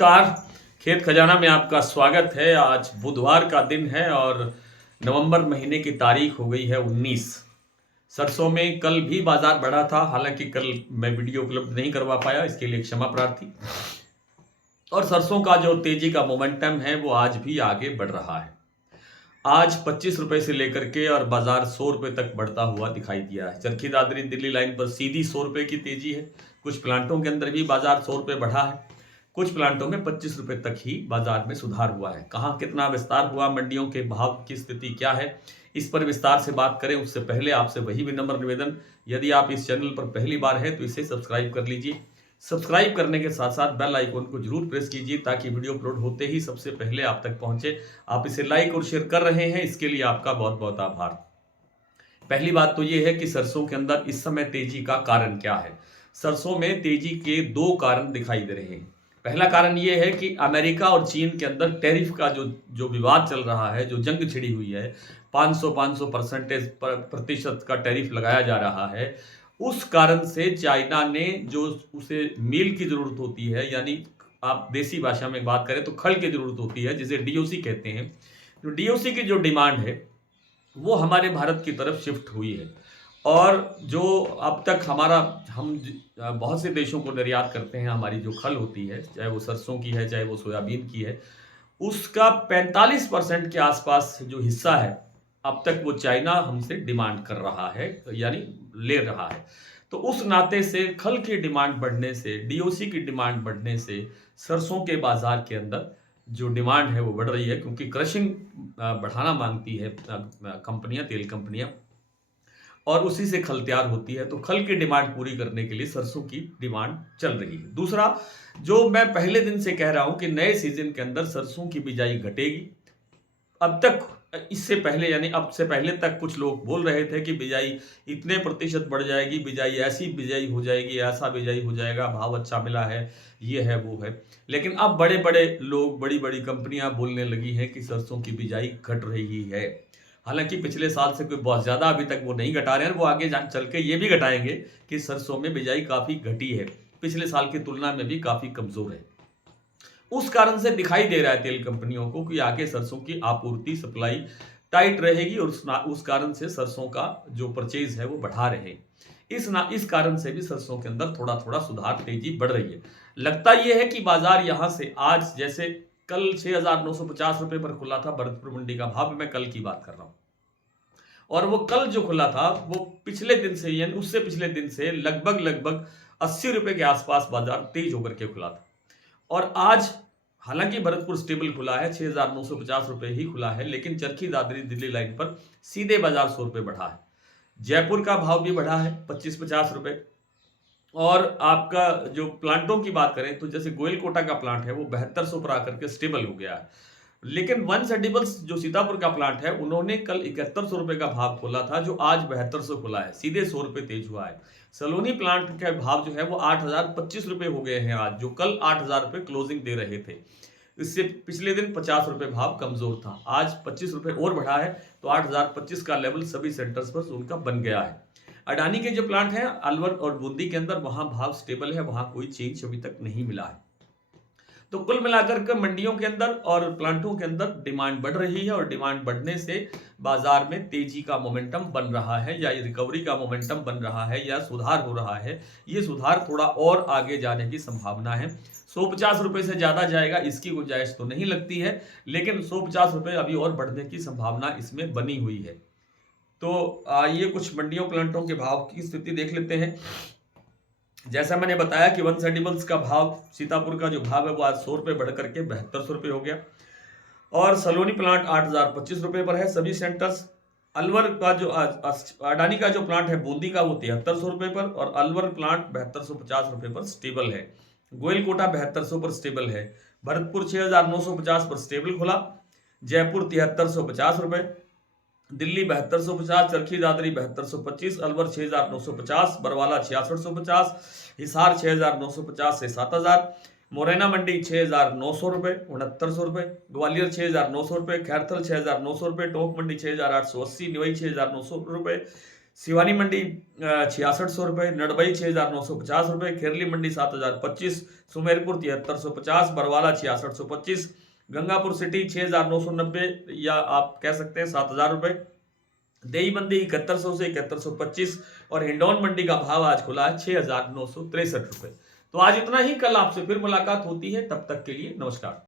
नमस्कार। खेत खजाना में आपका स्वागत है। आज बुधवार का दिन है और नवंबर महीने की तारीख हो गई है 19। सरसों में कल भी बाजार बढ़ा था, हालांकि कल मैं वीडियो उपलब्ध नहीं करवा पाया, इसके लिए क्षमा प्रार्थी। और सरसों का जो तेजी का मोमेंटम है वो आज भी आगे बढ़ रहा है। आज 25 रुपए से लेकर के और बाजार 100 रुपए तक बढ़ता हुआ दिखाई दिया है। चरखी दादरी दिल्ली लाइन पर सीधी 100 रुपए की तेजी है। कुछ प्लांटों के अंदर भी बाजार 100 रुपए बढ़ा है। कुछ प्लांटों में 25 रुपए तक ही बाजार में सुधार हुआ है। कहाँ कितना विस्तार हुआ, मंडियों के भाव की स्थिति क्या है, इस पर विस्तार से बात करें उससे पहले आपसे वही विनम्र निवेदन, यदि आप इस चैनल पर पहली बार हैं तो इसे सब्सक्राइब कर लीजिए। सब्सक्राइब करने के साथ साथ बेल आइकन को जरूर प्रेस कीजिए ताकि वीडियो अपलोड होते ही सबसे पहले आप तक पहुंचे। आप इसे लाइक और शेयर कर रहे हैं, इसके लिए आपका बहुत बहुत आभार। पहली बात तो यह है कि सरसों के अंदर इस समय तेजी का कारण क्या है। सरसों में तेजी के दो कारण दिखाई दे रहे हैं। पहला कारण यह है कि अमेरिका और चीन के अंदर टैरिफ का जो विवाद चल रहा है, जो जंग छिड़ी हुई है, 500 प्रतिशत का टैरिफ लगाया जा रहा है। उस कारण से चाइना ने जो उसे मील की जरूरत होती है, यानी आप देसी भाषा में बात करें तो खल की जरूरत होती है, जिसे डीओसी कहते हैं। जो डीओसी की जो डिमांड है वो हमारे भारत की तरफ शिफ्ट हुई है। और जो अब तक हम बहुत से देशों को निर्यात करते हैं, हमारी जो खल होती है, चाहे वो सरसों की है चाहे वो सोयाबीन की है, उसका 45% के आसपास जो हिस्सा है अब तक वो चाइना हमसे डिमांड कर रहा है, यानी ले रहा है। तो उस नाते से खल की डिमांड बढ़ने से, डीओसी की डिमांड बढ़ने से सरसों के बाजार के अंदर जो डिमांड है वो बढ़ रही है, क्योंकि क्रशिंग बढ़ाना मांगती है कंपनियां, तेल कंपनियां, और उसी से खल तैयार होती है। तो खल की डिमांड पूरी करने के लिए सरसों की डिमांड चल रही है। दूसरा, जो मैं पहले दिन से कह रहा हूं कि नए सीजन के अंदर सरसों की बिजाई घटेगी। अब तक इससे पहले, यानी अब से पहले तक कुछ लोग बोल रहे थे कि बिजाई इतने प्रतिशत बढ़ जाएगी, बिजाई ऐसी बिजाई हो जाएगी, ऐसा बिजाई हो जाएगा, भाव अच्छा मिला है, ये है वो है। लेकिन अब बड़े बड़े लोग, बड़ी बड़ी कंपनियां बोलने लगी हैं कि सरसों की बिजाई घट रही है। हालांकि पिछले साल से कोई बहुत ज्यादा अभी तक वो नहीं घटा रहे हैं, वो आगे चल के ये भी घटाएंगे कि सरसों में बिजाई काफी घटी है, पिछले साल की तुलना में भी काफी कमजोर है। उस कारण से दिखाई दे रहा है तेल कंपनियों को कि आगे सरसों की आपूर्ति, सप्लाई टाइट रहेगी और उस कारण से सरसों का जो परचेज है वो बढ़ा रहे हैं। इस कारण से भी सरसों के अंदर थोड़ा थोड़ा सुधार, तेजी बढ़ रही है। लगता यह है कि बाजार यहां से आज, जैसे कल 6,950 रुपए पर खुला था भरतपुर मंडी का भाव, मैं कल की बात कर रहा हूं, और वो कल जो खुला था वो पिछले दिन से, यानी उससे पिछले दिन से लगभग लगभग 80 रुपए के आसपास बाजार तेज होकर के खुला था। और आज हालांकि भरतपुर स्टेबल खुला है, 6,950 रुपए ही खुला है, लेकिन चरखी दादरी दिल्ली लाइन पर सीधे बाजार 100 रुपए बढ़ा है। जयपुर का भाव भी बढ़ा है 25-50 रुपए। और आपका जो प्लांटों की बात करें तो जैसे गोयल कोटा का प्लांट है वो 7200 पर आकर के स्टेबल हो गया है। लेकिन वंस एडिबल्स जो सीतापुर का प्लांट है, उन्होंने कल 7100 रुपए का भाव खोला था, जो आज 7200 खुला है, सीधे 100 रुपए तेज हुआ है। सलोनी प्लांट के भाव जो है वो 8025 रुपए हो गए हैं आज, जो कल 8000 रुपए क्लोजिंग दे रहे थे। इससे पिछले दिन 50 रुपए भाव कमजोर था, आज 25 रुपए और बढ़ा है, तो 8025 का लेवल सभी सेंटर्स पर उनका बन गया है। अडानी के जो प्लांट हैं अलवर और बूंदी के अंदर, वहां भाव स्टेबल है, वहां कोई चेंज अभी तक नहीं मिला है। तो कुल मिलाकर के मंडियों के अंदर और प्लांटों के अंदर डिमांड बढ़ रही है, और डिमांड बढ़ने से बाजार में तेजी का मोमेंटम बन रहा है, या रिकवरी का मोमेंटम बन रहा है, या सुधार हो रहा है। ये सुधार थोड़ा और आगे जाने की संभावना है। 150 रुपए से ज्यादा जाएगा इसकी गुंजाइश तो नहीं लगती है, लेकिन 150 रुपए अभी और बढ़ने की संभावना इसमें बनी हुई है। तो ये कुछ मंडियों, प्लांटों के भाव की स्थिति देख लेते हैं। जैसा मैंने बताया कि वन सेंटिबल्स का भाव, सीतापुर का जो भाव है वो आज 100 रुपए बढ़ करके 7200 रुपए हो गया, और सलोनी प्लांट 8025 रुपए पर है सभी सेंटर्स। अलवर का जो अडानी का जो प्लांट है बूंदी का, वो 7300 रुपए पर, और अलवर प्लांट 7250 रुपए पर स्टेबल है। गोयल कोटा 7200 पर स्टेबल है। भरतपुर 6950 पर स्टेबल खुला। जयपुर 7350 रुपए, दिल्ली 7250, चरखी दादरी 7225, अलवर 6950, बरवाला 6650, हिसार 6950 से 7000, मोरैना मंडी 6900 रुपए 6900 रुपए, ग्वालियर 6900 रुपए, खैरथल 6900 रुपए, टोंक मंडी 6880, निवई 6900 रुपए, सिवानी मंडी 6600 रुपये, नडबई 6950 रुपये, खेरली मंडी 7025, सुमेरपुर 7350, बरवाला 6625, गंगापुर सिटी 6990 या आप कह सकते हैं 7000 रुपये, देई मंडी 7100 से 7125 और हिंडौन मंडी का भाव आज खुला है 6963 रुपये। तो आज इतना ही, कल आपसे फिर मुलाकात होती है, तब तक के लिए नमस्कार।